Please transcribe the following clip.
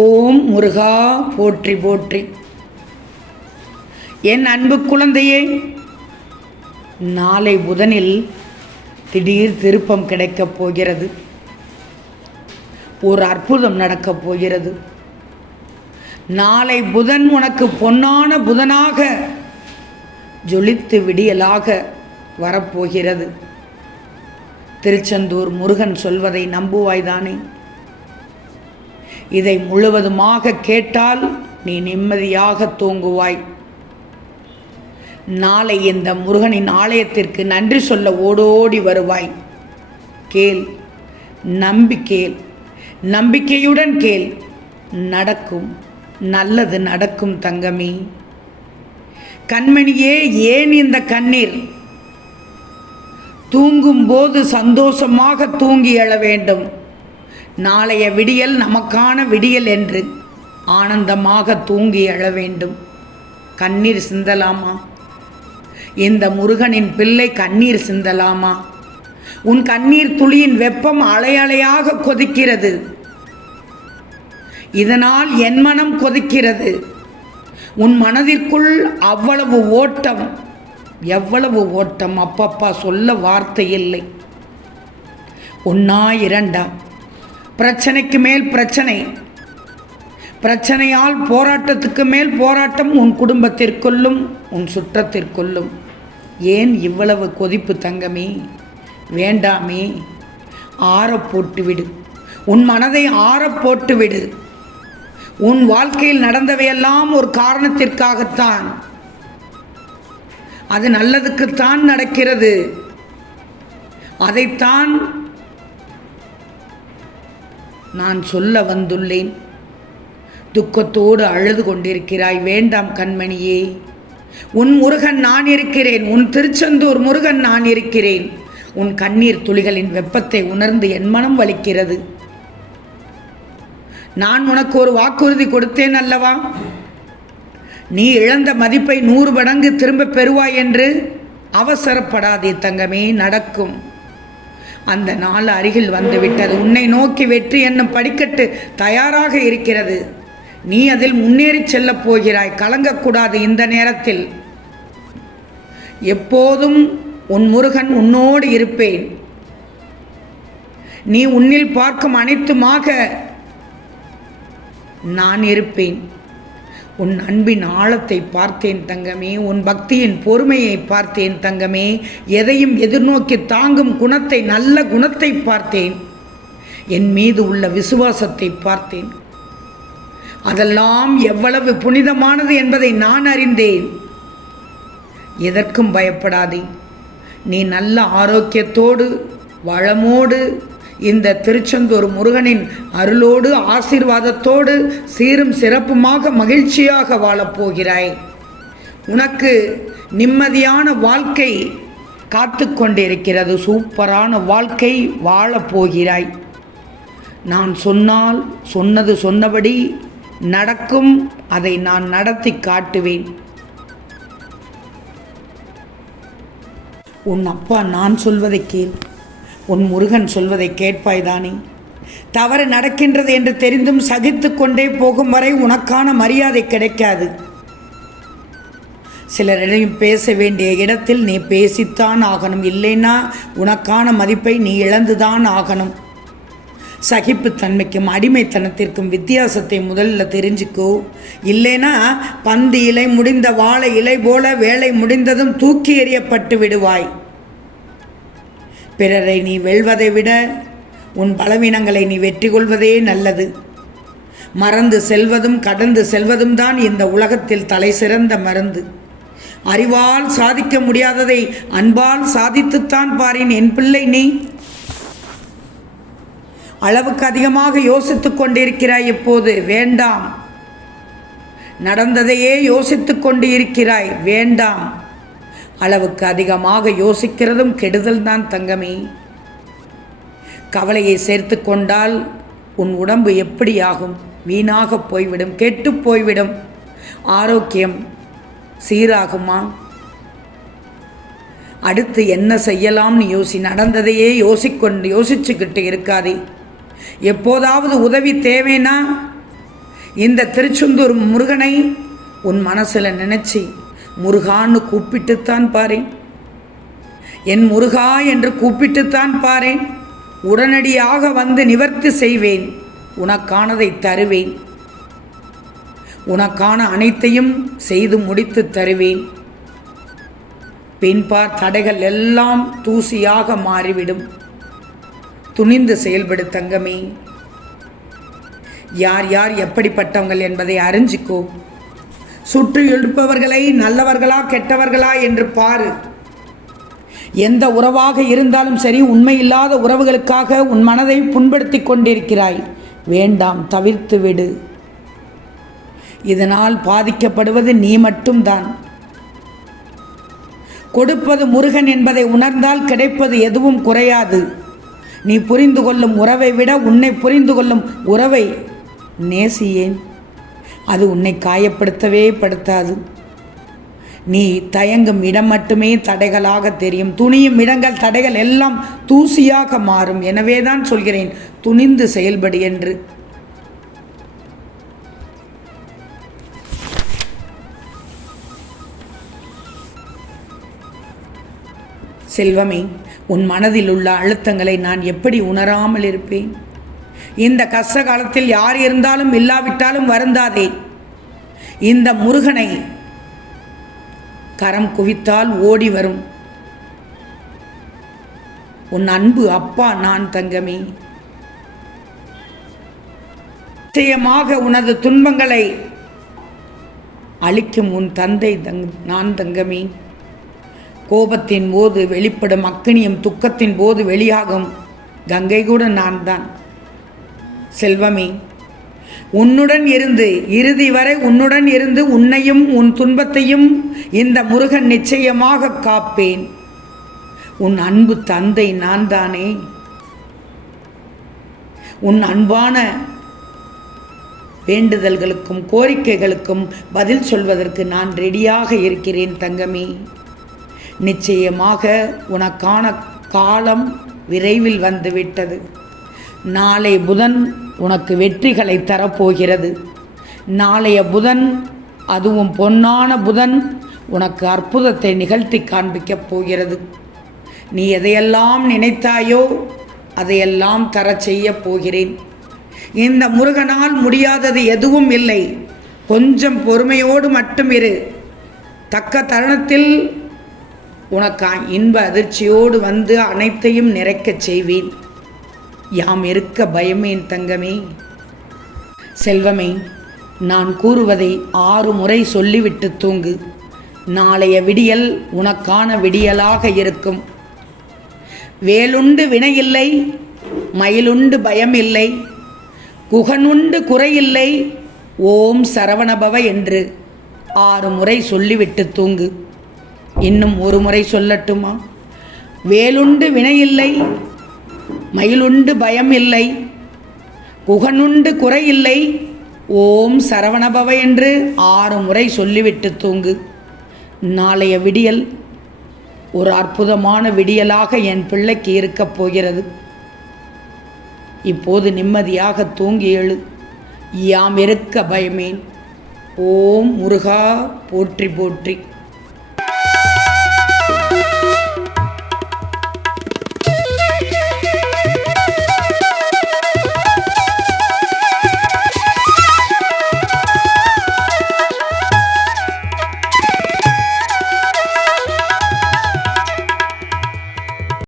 ஓம் முருகா போற்றி போற்றி. என் அன்பு குழந்தையே, நாளை புதனில் திடீர் திருப்பம் கிடைக்கப் போகிறது. ஒரு அற்புதம் நடக்கப் போகிறது. நாளை புதன் உனக்கு பொன்னான புதனாக ஜொலித்து விடியலாக வரப்போகிறது. திருச்செந்தூர் முருகன் சொல்வதை நம்புவாய்தானே? இதை முழுவதுமாக கேட்டால் நீ நிம்மதியாக தூங்குவாய். நாளை இந்த முருகனின் ஆலயத்திற்கு நன்றி சொல்ல ஓடோடி வருவாய். கேள், நம்பிக்கேள், நம்பிக்கையுடன் கேள். நடக்கும், நல்லது நடக்கும் தங்கமே. கண்மணியே, ஏன் இந்த கண்ணீர்? தூங்கும்போது சந்தோஷமாக தூங்கி எழ வேண்டும். நாளைய விடியல் நமக்கான விடியல் என்று ஆனந்தமாக தூங்கி எழ வேண்டும். கண்ணீர் சிந்தலாமா? இந்த முருகனின் பிள்ளை கண்ணீர் சிந்தலாமா? உன் கண்ணீர் துளியின் வெப்பம் அலையலையாக கொதிக்கிறது. இதனால் என் மனம் கொதிக்கிறது. உன் மனதிற்குள் அவ்வளவு ஓட்டம், எவ்வளவு ஓட்டம்! அப்பப்பா, சொல்ல வார்த்தை இல்லை. ஒன்றா இரண்டா, பிரச்சனைக்கு மேல் பிரச்சனை, பிரச்சனையால் போராட்டத்துக்கு மேல் போராட்டம். உன் குடும்பத்திற்குள்ளும் உன் சுற்றத்திற்குள்ளும். ஏன் இவ்வளவு கொதிப்பு தங்கமே? வேண்டாமே, ஆறப்போட்டுவிடு. உன் மனதை ஆறப்போட்டுவிடு. உன் வாழ்க்கையில் நடந்தவையெல்லாம் ஒரு காரணத்திற்காகத்தான். அது நல்லதுக்குத்தான் நடக்கிறது. அதைத்தான் நான் சொல்ல வந்துள்ளேன். துக்கத்தோடு அழுது கொண்டிருக்கிறாய். வேண்டாம் கண்மணியே, உன் முருகன் நான் இருக்கிறேன். உன் திருச்செந்தூர் முருகன் நான் இருக்கிறேன். உன் கண்ணீர் துளிகளின் வெப்பத்தை உணர்ந்து என் மனம் வலிக்கிறது. நான் உனக்கு ஒரு வாக்குறுதி கொடுத்தேன் அல்லவா? நீ இழந்த மதிப்பை 100 மடங்கு திரும்ப பெறுவாய் என்று. அவசரப்படாதே தங்கமே, நடக்கும். அந்த நாள் அருகில் வந்துவிட்டது. உன்னை நோக்கி வெற்றி என்னும் படிக்கட்டு தயாராக இருக்கிறது. நீ அதில் முன்னேறி செல்லப் போகிறாய். கலங்கக்கூடாது. இந்த நேரத்தில் எப்போதும் உன் முருகன் உன்னோடு இருப்பேன். நீ உன்னில் பார்க்கும் அனைத்துமாக நான் இருப்பேன். உன் அன்பின் ஆழத்தை பார்த்தேன் தங்கமே. உன் பக்தியின் பொறுமையை பார்த்தேன் தங்கமே. எதையும் எதிர்நோக்கி தாங்கும் குணத்தை, நல்ல குணத்தை பார்த்தேன். என் மீது உள்ள விசுவாசத்தை பார்த்தேன். அதெல்லாம் எவ்வளவு புனிதமானது என்பதை நான் அறிந்தேன். எதற்கும் பயப்படாதே. நீ நல்ல ஆரோக்கியத்தோடு, வளமோடு, இந்த திருச்செந்தூர் முருகனின் அருளோடு, ஆசீர்வாதத்தோடு, சீரும் சிறப்புமாக மகிழ்ச்சியாக வாழப்போகிறாய். உனக்கு நிம்மதியான வாழ்க்கை காத்து கொண்டிருக்கிறது. சூப்பரான வாழ்க்கை வாழப்போகிறாய். நான் சொன்னால் சொன்னது சொன்னபடி நடக்கும். அதை நான் நடத்தி காட்டுவேன். உன் அப்பா நான் சொல்வதை கேள். உன் முருகன் சொல்வதை கேட்பாய்தானே? தவறு நடக்கின்றது என்று தெரிந்தும் சகித்து கொண்டே போகும் வரை உனக்கான மரியாதை கிடைக்காது. சிலரிடையும் பேச வேண்டிய இடத்தில் நீ பேசித்தான் ஆகணும். இல்லைன்னா உனக்கான மதிப்பை நீ இழந்துதான் ஆகணும். சகிப்புத்தன்மைக்கும் அடிமைத்தனத்திற்கும் வித்தியாசத்தை முதல்ல தெரிஞ்சுக்கோ. இல்லைன்னா பந்து இலை முடிந்த வாழை இலை போல வேலை முடிந்ததும் தூக்கி எறியப்பட்டு விடுவாய். பிறரை நீ வெல்வதை விட உன் பலவீனங்களை நீ வெற்றி கொள்வதே நல்லது. மறந்து செல்வதும் கடந்து செல்வதும் தான் இந்த உலகத்தில் தலை சிறந்த மருந்து. அறிவால் சாதிக்க முடியாததை அன்பால் சாதித்துத்தான் பாரின் என் பிள்ளை. நீ அளவுக்கு அதிகமாக யோசித்து கொண்டிருக்கிறாய். எப்போது? வேண்டாம். நடந்ததையே யோசித்து கொண்டு இருக்கிறாய். வேண்டாம். அளவுக்கு அதிகமாக யோசிக்கிறதும் கெடுதல் தான் தங்கமே. கவலையை சேர்த்து கொண்டால் உன் உடம்பு எப்படி ஆகும்? வீணாக போய்விடும், கெட்டு போய்விடும். ஆரோக்கியம் சீராகுமா? அடுத்து என்ன செய்யலாம்னு நடந்ததையே யோசிச்சுக்கிட்டு இருக்காதே. எப்போதாவது உதவி தேவைன்னா இந்த திருச்செந்தூர் முருகனை உன் மனசில் நினச்சி முருகான்னு கூப்பிட்டுத்தான் பாரேன். என் முருகா என்று கூப்பிட்டுத்தான் பாரேன். உடனடியாக வந்து நிவர்த்தி செய்வேன். உனக்கானதை தருவேன். உனக்கான அனைத்தையும் செய்து முடித்து தருவேன். பின்பார் தடைகள் எல்லாம் தூசியாக மாறிவிடும். துணிந்து செயல்படு தங்கமே. யார் யார் எப்படிப்பட்டவங்கள் என்பதை அறிஞ்சிக்கோ. சுற்றி இருப்பவர்களை நல்லவர்களா கெட்டவர்களா என்று பாரு. எந்த உறவாக இருந்தாலும் சரி, உண்மையில்லாத உறவுகளுக்காக உன் மனதை புண்படுத்தி கொண்டிருக்கிறாய். வேண்டாம், தவிர்த்து விடு. இதனால் பாதிக்கப்படுவது நீ மட்டும்தான். கொடுப்பது முருகன் என்பதை உணர்ந்தால் கிடைப்பது எதுவும் குறையாது. நீ புரிந்து கொள்ளும் உறவை விட உன்னை புரிந்து கொள்ளும் உறவை நேசியேன். அது உன்னை காயப்படுத்தவே படுத்தாது. நீ தயங்கும் இடம் மட்டுமே தடைகளாக தெரியும். துணியும் இடங்கள் தடைகள் எல்லாம் தூசியாக மாறும். எனவே தான் சொல்கிறேன், துணிந்து செயல்படு என்று. செல்வமே, உன் மனதில் உள்ள அழுத்தங்களை நான் எப்படி உணராமல் இருப்பேன்? இந்த கஷ்ட காலத்தில் யார் இருந்தாலும் இல்லாவிட்டாலும் வருந்தாதே. இந்த முருகனை கரம் குவித்தால் ஓடி வரும் உன் அன்பு அப்பா நான் தங்கமே. நிச்சயமாக உனது துன்பங்களை அளிக்கும் உன் தந்தை நான் தங்கமே. கோபத்தின் போது வெளிப்படும் அக்கினியும் துக்கத்தின் போது வெளியாகும் கங்கை கூட நான் தான். செல்வமே, உன்னுடன் இருந்து இறுதி வரை உன்னுடன் இருந்து உன்னையும் உன் துன்பத்தையும் இந்த முருகன் நிச்சயமாக காப்பேன். உன் அன்பு தந்தை நான் தானே. உன் அன்பான வேண்டுதல்களுக்கும் கோரிக்கைகளுக்கும் பதில் சொல்வதற்கு நான் ரெடியாக இருக்கிறேன் தங்கமே. நிச்சயமாக உனக்கான காலம் விரைவில் வந்துவிட்டது. நாளை புதன் உனக்கு வெற்றிகளை தரப்போகிறது. நாளைய புதன், அதுவும் பொன்னான புதன், உனக்கு அற்புதத்தை நிகழ்த்தி காண்பிக்கப் போகிறது. நீ எதையெல்லாம் நினைத்தாயோ அதையெல்லாம் தர செய்ய போகிறேன். இந்த முருகனால் முடியாதது எதுவும் இல்லை. கொஞ்சம் பொறுமையோடு மட்டும் இரு. தக்க தருணத்தில் உனக்கு இன்ப அதிர்ச்சியோடு வந்து அனைத்தையும் நிறைக்கச் செய்வேன். யாம் இருக்க பயமேன் தங்கமே. செல்வமே, நான் கூறுவதை 6 முறை சொல்லிவிட்டு தூங்கு. நாளைய விடியல் உனக்கான விடியலாக இருக்கும். வேலுண்டு வினையில்லை, மயிலுண்டு பயம் இல்லை, குகனுண்டு குறையில்லை, ஓம் சரவணபவ என்று 6 முறை சொல்லிவிட்டு தூங்கு. இன்னும் ஒரு முறை சொல்லட்டுமா? வேலுண்டு வினையில்லை, மயிலுண்டு பயம் இல்லை, குகனுண்டு குறையில்லை, ஓம் சரவணபவ என்று 6 முறை சொல்லிவிட்டு தூங்கு. நாளைய விடியல் ஒரு அற்புதமான விடியலாக என் பிள்ளைக்கு இருக்கப் போகிறது. இப்போது நிம்மதியாக தூங்கி எழு. யாம் இருக்க பயமேன். ஓம் முருகா போற்றி போற்றி.